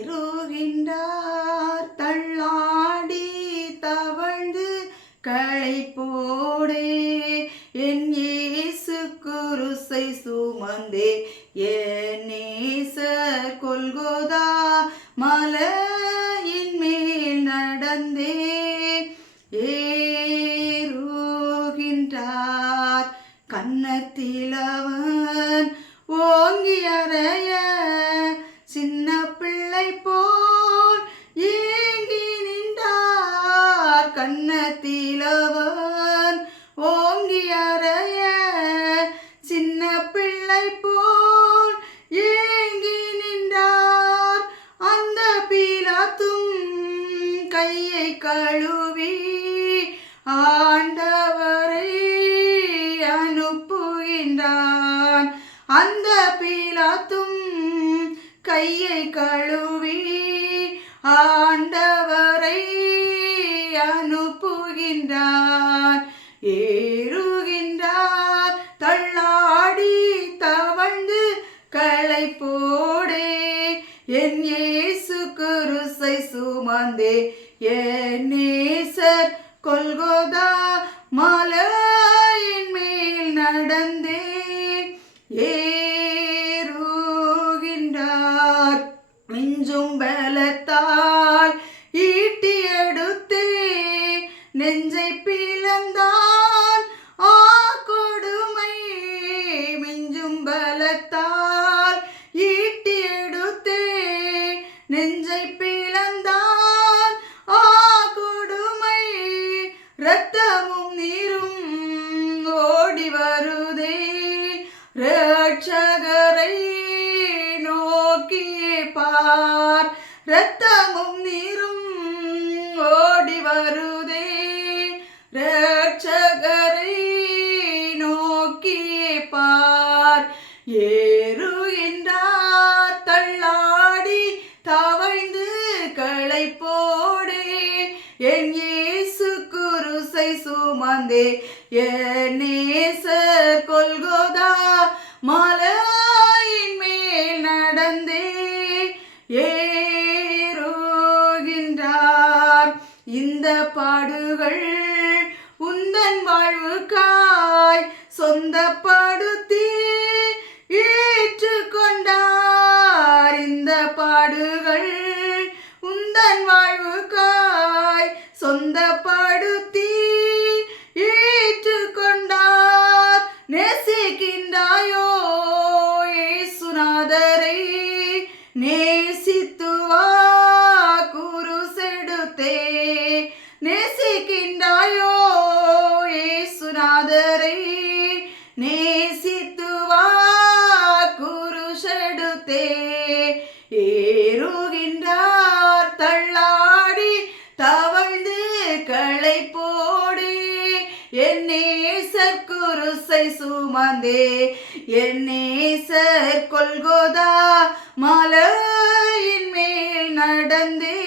ஏறுகின்றார் தள்ளாடி தவழ்ந்து களை போடே என் இயேசு குருசை சுமந்தே என் நேசர் கொல்கோதா மலையின் மேல் நடந்தே. ஏறுகின்றார் கன்னத்தில் அவன் கன்னத்தில் ஓங்கி அறைய சின்ன பிள்ளை போல் ஏங்கி நின்றார். அந்த பீலாத்தும் கையை கழுவி ஆண்டவரை அனுப்புகின்றான். அந்த பீலாத்தும் கையை கழுவி என் இயேசு குருசை சுமந்தே. என் நேசர் கொல்கோதா மலையின் மேல் நடந்தே. ஏறுகின்றார் மிஞ்சும் பலத்தால் ஈட்டி எடுத்தே. நெஞ்சை பிளந்தார் ரத்தமும் நீரும் ஓடி வருதே. ரட்சகரை நோக்கியே பார். ரத்தமும் நீரும் ஓடி வருதே. ரட்சகரை நோக்கியே பார். ஏ சுமந்தே என் கொல்கோதா மலையின் மேல் நடந்தே ஏறுகின்றார். இந்த பாடுகள் உந்தன் வாழ்வுக்காய் சொந்தப்படுத்தி ஏற்றுக்கொண்டார். இந்த பாடுகள் உந்தன் வாழ்வுக்காய் சொந்தப்படுத்தி கருத்தே ஏறுகின்றார் தள்ளாடி தவழ்ந்து களை போடி. என் நேசர் சுமந்தே என் நேசர் மலையின் மேல் நடந்தே